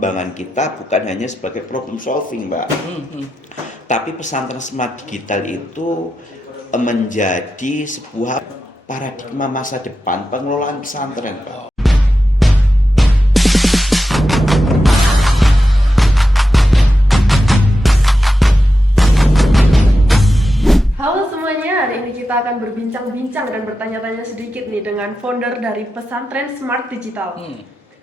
pengembangan kita bukan hanya sebagai problem solving, Mbak. Tapi pesantren smart digital itu menjadi sebuah paradigma masa depan pengelolaan pesantren, Pak. Halo semuanya, hari ini kita akan berbincang-bincang dan bertanya-tanya sedikit nih dengan founder dari Pesantren Smart Digital.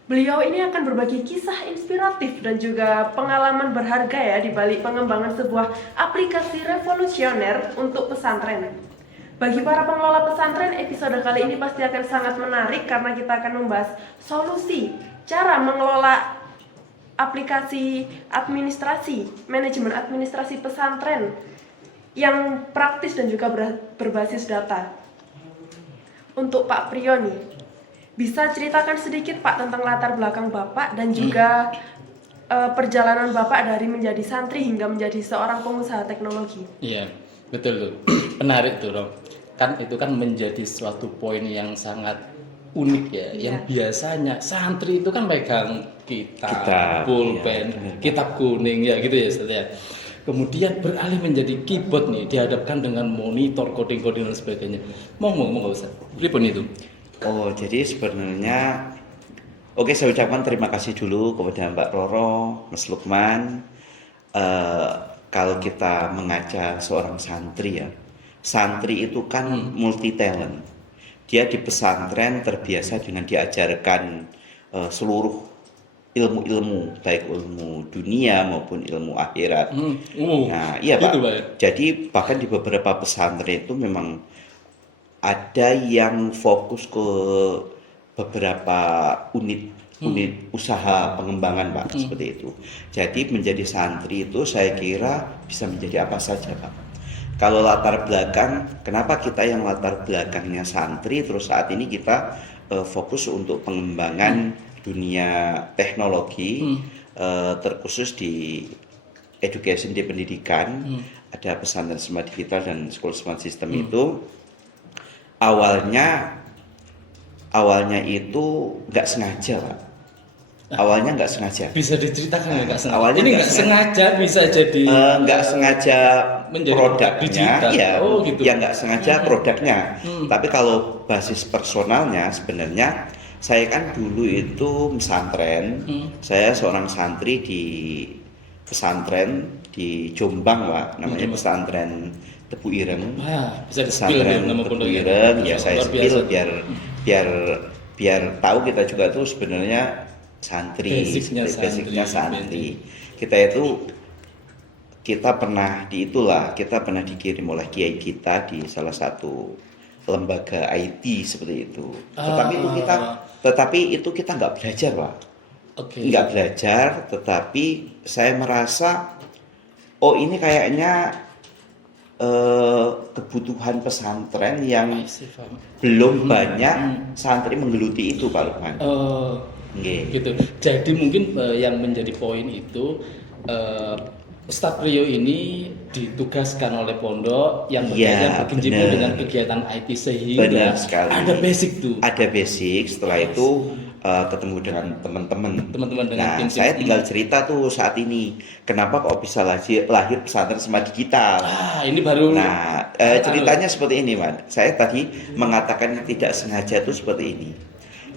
Beliau ini akan berbagi kisah inspiratif dan juga pengalaman berharga ya di balik pengembangan sebuah aplikasi revolusioner untuk pesantren. Bagi para pengelola pesantren, episode kali ini pasti akan sangat menarik karena kita akan membahas solusi cara mengelola aplikasi administrasi, manajemen administrasi pesantren yang praktis dan juga berbasis data. Untuk Pak Priyo nih, bisa ceritakan sedikit Pak tentang latar belakang Bapak dan juga perjalanan Bapak dari menjadi santri hingga menjadi seorang pengusaha teknologi. Iya, betul tuh. Menarik tuh, Rom. Kan itu kan menjadi suatu poin yang sangat unik ya. Yang biasanya santri itu kan megang kitab, pulpen, kitab kuning ya gitu ya, setelah. Kemudian beralih menjadi keyboard nih, dihadapkan dengan monitor, coding-coding dan sebagainya. Monggo Ustaz. Pripun itu? Oh, jadi sebenarnya saya ucapkan terima kasih dulu kepada Mbak Roro, Mas Lukman. Kalau kita mengajak seorang santri ya, santri itu kan multi talent. Dia di pesantren terbiasa dengan diajarkan seluruh ilmu-ilmu, baik ilmu dunia maupun ilmu akhirat. Nah, iya Pak. Jadi bahkan di beberapa pesantren itu memang ada yang fokus ke beberapa unit usaha pengembangan, Pak, seperti itu. Jadi menjadi santri itu saya kira bisa menjadi apa saja, Pak. Kalau latar belakang, kenapa kita yang latar belakangnya santri terus saat ini kita fokus untuk pengembangan dunia teknologi, terkhusus di education, di pendidikan, ada pesantren smart digital dan school smart system itu awalnya itu nggak sengaja, Pak. Awalnya nggak sengaja. Bisa diceritakan nggak sengaja? Awalnya ini nggak sengaja bisa jadi nggak sengaja produknya, ya, gitu. Ya nggak sengaja produknya. Tapi kalau basis personalnya sebenarnya saya kan dulu itu pesantren, saya seorang santri di pesantren di Jombang, Pak, namanya pesantren Tebu Ireng. Bisa pesantren Tebu Ireng, ya saya spill biar tahu kita juga tuh sebenarnya santri, basicnya santri. Kita pernah dikirim oleh kiai kita di salah satu lembaga IT seperti itu. Tetapi itu kita nggak belajar, Pak. Nggak belajar, tetapi saya merasa ini kayaknya kebutuhan pesantren yang belum banyak santri menggeluti itu, Pak Lukman. Gitu. Jadi mungkin yang menjadi poin itu Ustadz Priyo ini ditugaskan oleh pondok yang berkecimpung dengan kegiatan IT sehingga ada basic tuh. Ada basic, setelah itu ketemu dengan teman-teman. Nah, saya tinggal cerita tuh saat ini, kenapa kok bisa lahir pesantren smart digital. Ini baru. Nah, ceritanya seperti ini, Mas. Saya tadi mengatakan tidak sengaja tuh seperti ini.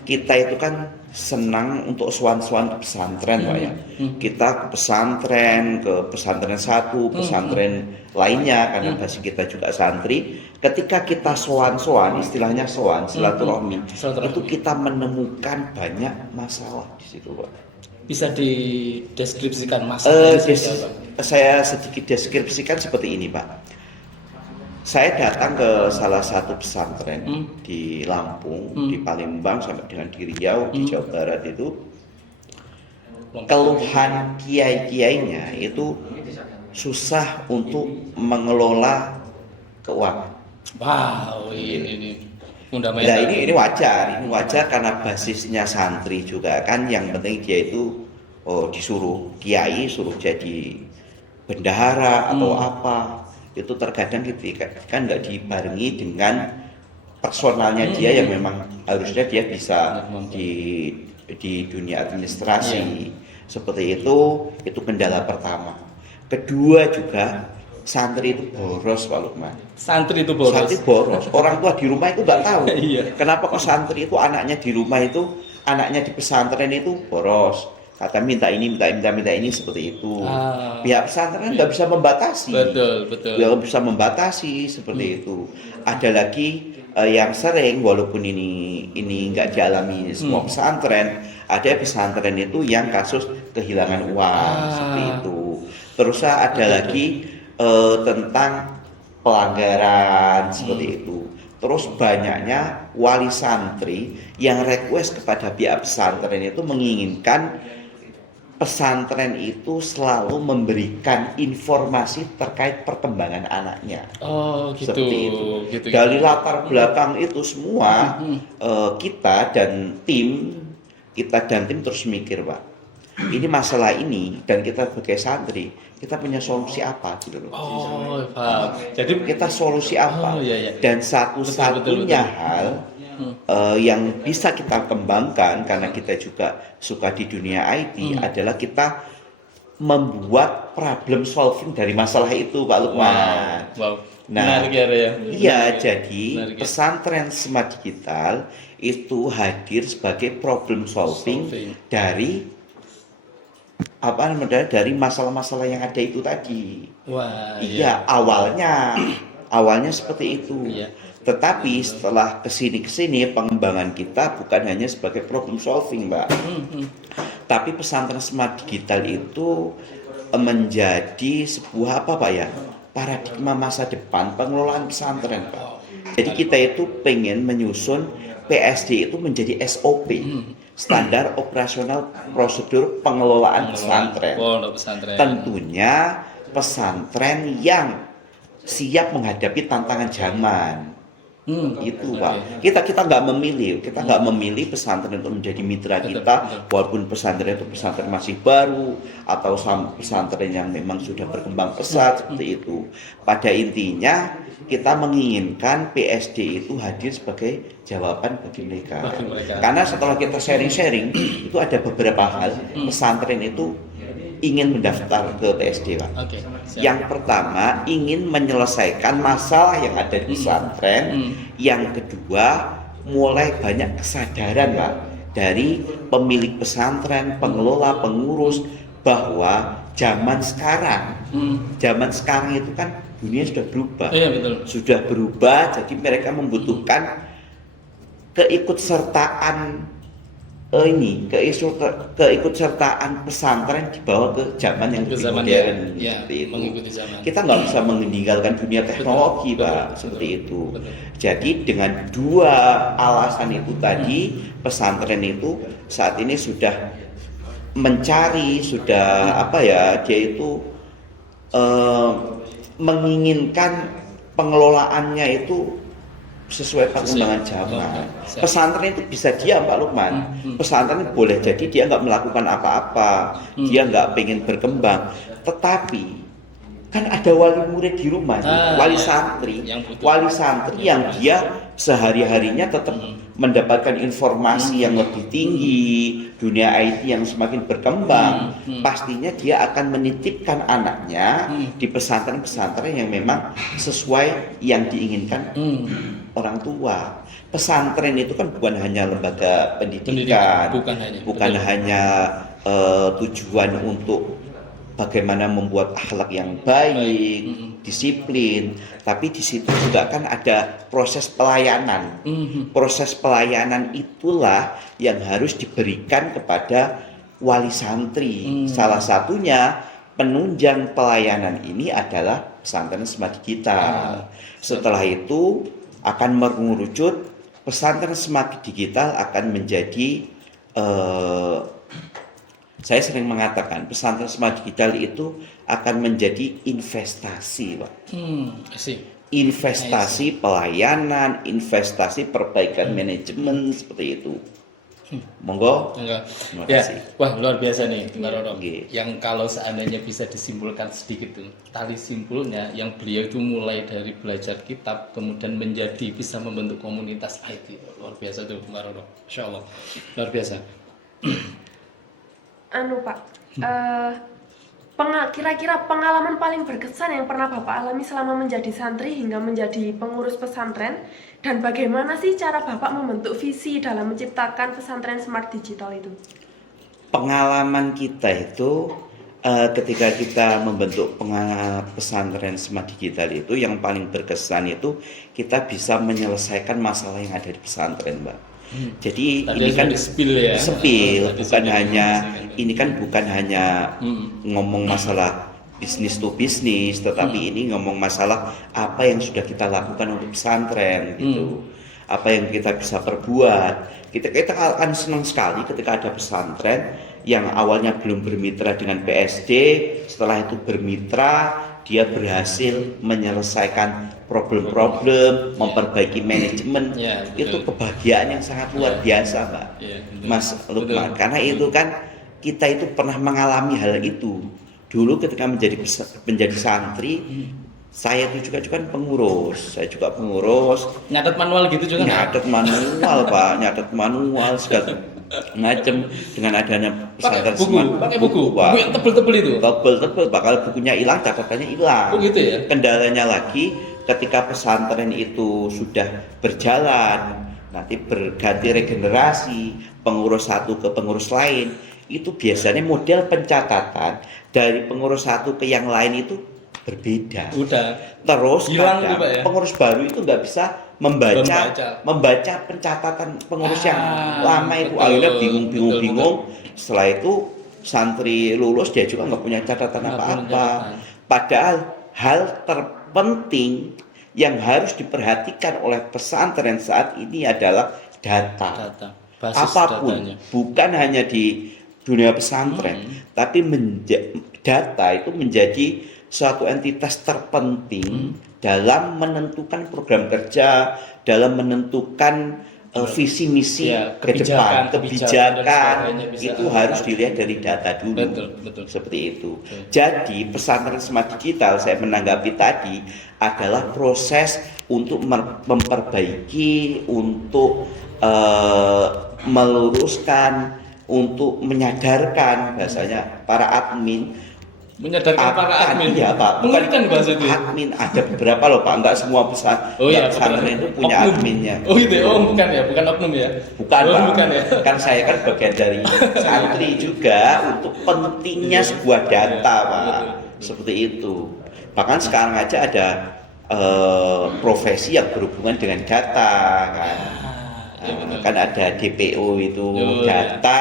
Kita itu kan senang untuk sowan-sowan ke pesantren, Pak ya. Kita ke pesantren satu, pesantren lainnya karena basic kita juga santri. Ketika kita sowan-sowan, istilahnya sowan, silaturahmi, itu kita menemukan banyak masalah di situ, Pak. Bisa dideskripsikan masalah saya sedikit deskripsikan seperti ini, Pak. Saya datang ke salah satu pesantren di Lampung, di Palembang sampai dengan di Riau, di Jawa Barat itu. Keluhan kiai-kiainya itu susah untuk mengelola keuangan. Wow, ini fundamental. Nah, ini wajar karena basisnya santri juga kan, yang penting dia itu disuruh kiai, suruh jadi bendahara atau apa. Itu terkadang kan nggak dibarengi dengan personalnya dia yang memang harusnya dia bisa di dunia administrasi. Seperti itu kendala pertama. Kedua juga santri itu boros Pak Lukman. Santri itu boros. Santri boros. Orang tua di rumah itu nggak tahu. Iya. Kenapa kok santri itu anaknya di rumah itu, anaknya di pesantren itu boros. Kata minta ini seperti itu. Pihak pesantren nggak bisa membatasi. Betul. Nggak bisa membatasi seperti itu. Ada lagi yang sering, walaupun ini nggak dialami semua pesantren, ada pesantren itu yang kasus kehilangan uang seperti itu. Terus ada lagi tentang pelanggaran seperti itu. Terus banyaknya wali santri yang request kepada pihak pesantren itu menginginkan pesantren itu selalu memberikan informasi terkait perkembangan anaknya. Oh, gitu. Seperti itu. Gitu. Dari latar belakang itu semua kita dan tim terus mikir, Pak. Ini masalah ini dan kita sebagai santri, kita punya solusi apa gitu loh. Oh, paham. Jadi Kita solusi apa? iya. Dan satu-satunya hal yang bisa kita kembangkan karena kita juga suka di dunia IT adalah kita membuat problem solving dari masalah itu, Pak Lukman. Wow. Nah, Menarik ya. iya, jadi Menarik ya. pesantren Smart Digital itu hadir sebagai problem solving dari dari masalah-masalah yang ada itu tadi. Wah, Iya, awalnya seperti itu. Iya. Tetapi setelah kesini pengembangan kita bukan hanya sebagai problem solving, Mbak. Tapi pesantren Smart Digital itu menjadi sebuah paradigma masa depan pengelolaan pesantren, Pak. Jadi kita itu pengen menyusun PSD itu menjadi SOP, standar operasional prosedur pengelolaan pesantren. Tentunya pesantren yang siap menghadapi tantangan zaman. Itu, Pak. Kita nggak memilih pesantren untuk menjadi mitra kita, walaupun pesantren itu pesantren masih baru atau pesantren yang memang sudah berkembang pesat seperti itu. Pada intinya kita menginginkan PSD itu hadir sebagai jawaban bagi mereka. Karena setelah kita sharing-sharing itu ada beberapa hal pesantren itu ingin mendaftar ke PSD, Pak. Yang pertama ingin menyelesaikan masalah yang ada di pesantren. Yang kedua mulai banyak kesadaran, Pak, dari pemilik pesantren, pengelola, pengurus bahwa zaman sekarang itu kan dunia sudah berubah. Iya, betul. Sudah berubah, jadi mereka membutuhkan keikutsertaan keikutsertaan pesantren dibawa ke zaman yang lebih modern. Seperti itu. Mengikuti zaman. Kita nggak bisa meninggalkan dunia teknologi, Pak, seperti itu. Jadi dengan dua alasan itu tadi, pesantren itu saat ini sudah mencari, dia itu menginginkan pengelolaannya itu sesuai perkembangan zaman. Pesantren itu bisa diam, Pak Lukman. Pesantren boleh jadi dia nggak melakukan apa-apa, dia nggak pengen berkembang. Tetapi kan ada wali murid di rumah, wali santri yang dia sehari-harinya tetap mendapatkan informasi yang lebih tinggi, dunia IT yang semakin berkembang. Pastinya dia akan menitipkan anaknya di pesantren-pesantren yang memang sesuai yang diinginkan orang tua. Pesantren itu kan bukan hanya lembaga pendidikan, bukan hanya tujuan untuk bagaimana membuat akhlak yang baik, disiplin, tapi di situ juga kan ada proses pelayanan. Proses pelayanan itulah yang harus diberikan kepada wali santri. Salah satunya penunjang pelayanan ini adalah pesantren Smart Digital. Setelah itu akan mengerucut pesantren Smart Digital akan menjadi saya sering mengatakan pesantren Smart Digital itu akan menjadi investasi, Pak. Investasi pelayanan, investasi perbaikan manajemen seperti itu. Monggo. Terima kasih. Wah, luar biasa nih, Mbak Roro. Yang kalau seandainya bisa disimpulkan sedikit tuh, tali simpulnya yang beliau itu mulai dari belajar kitab, kemudian menjadi bisa membentuk komunitas IT. Luar biasa tuh, Mbak Roro. Insya Allah, luar biasa. Pak, eh, kira-kira pengalaman paling berkesan yang pernah Bapak alami selama menjadi santri hingga menjadi pengurus pesantren, dan bagaimana sih cara Bapak membentuk visi dalam menciptakan pesantren smart digital itu? Pengalaman kita itu ketika kita membentuk pesantren smart digital itu yang paling berkesan itu kita bisa menyelesaikan masalah yang ada di pesantren, Mbak. Jadi Tadi ini kan spill ya. spill, Tadi bukan sudah hanya diinformasikan. ini kan bukan hanya ngomong masalah bisnis to bisnis, tetapi ini ngomong masalah apa yang sudah kita lakukan untuk pesantren gitu. Apa yang kita bisa perbuat. Kita akan senang sekali ketika ada pesantren yang awalnya belum bermitra dengan PSD, setelah itu bermitra, dia berhasil menyelesaikan problem-problem, memperbaiki manajemen. Ya, Itu betul. kebahagiaan yang sangat luar biasa, Mbak. Ya, betul. Mas Lukman, karena itu kan kita itu pernah mengalami hal itu. Dulu ketika menjadi santri, saya itu juga kan pengurus. Saya juga pengurus, Nyatet manual gitu juga nggak? nyatet manual, Pak, nyatet manual segala macam dengan adanya Pakai pesantren buku, smart. pakai buku Pak. yang tebel-tebel itu. Tebel-tebel, bakal bukunya hilang, catatannya hilang. Oh gitu ya? Kendalanya lagi ketika pesantren itu sudah berjalan, nanti berganti regenerasi, pengurus satu ke pengurus lain, itu biasanya model pencatatan dari pengurus satu ke yang lain itu berbeda. Udah. Terus Hilang kadang tuh, Pak, ya? pengurus baru itu nggak bisa membaca pencatatan pengurus yang lama itu, betul, akhirnya betul, bingung. Setelah itu santri lulus dia juga nggak punya catatan Nggak punya apa-apa. catatan. Padahal hal terpenting yang harus diperhatikan oleh pesantren saat ini adalah data. Data. Basis Apapun, datanya. bukan hanya di dunia pesantren, tapi data itu menjadi suatu entitas terpenting dalam menentukan program kerja, dalam menentukan visi misi Ya, ke depan, kebijakan dan sebagainya bisa itu harus dilihat dari data dulu. Betul. Seperti itu. Jadi pesantren smart digital, saya menanggapi tadi, adalah proses untuk memperbaiki, untuk meluruskan, untuk menyadarkan bahasanya para admin. Menyadarkan para admin. Iya, Pak. Mengerikan bahasa itu. Admin ada beberapa loh, Pak. Enggak semua pesantren itu punya oknum. adminnya. Oh gitu ya. Oh bukan ya, bukan oknum ya. Bukan, Oh, Pak. bukan ya. Kan saya kan bagian dari santri juga untuk pentingnya sebuah data, Pak. Betul. Seperti itu. Bahkan sekarang aja ada profesi yang berhubungan dengan data kan. Ya, betul. Kan ada DPO itu Oh, ya. data.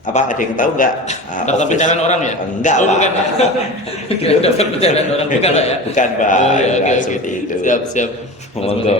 Apa? Ada yang tahu nggak? Daftar pencarian orang ya? Enggak, Oh, Pak. bukan ya. Daftar pencarian orang bukan lah ya? Bukan, Pak. Oh, iya, Bukan oke, oke. seperti itu. Siap. Monggo.